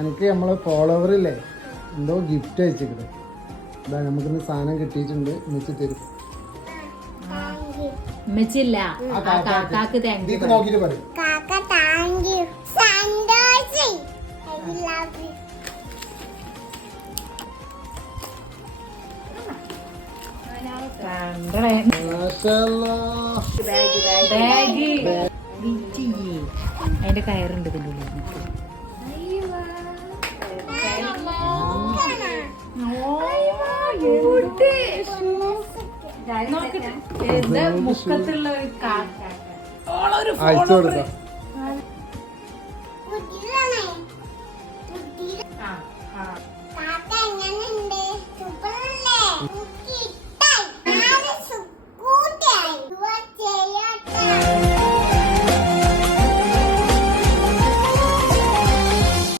എനിക്ക് നമ്മളെ ഫോളോവറില്ലേ എന്തോ ഗിഫ്റ്റ് അയച്ചിട്ട് ഇതാ നമുക്കിന്ന് സാധനം കിട്ടിയിട്ടുണ്ട് ഉമ്മച്ചി തരും. ഉമ്മച്ചില്ല കാക്കാക്ക് താങ്ക് യു നോക്കിട്ട് പറയും. അതിന്റെ കയറുണ്ട് ഇതിന്റെ ഉള്ളിൽ. മുക്കത്തുള്ള ഒരു അയച്ചു കൊടുക്കാം.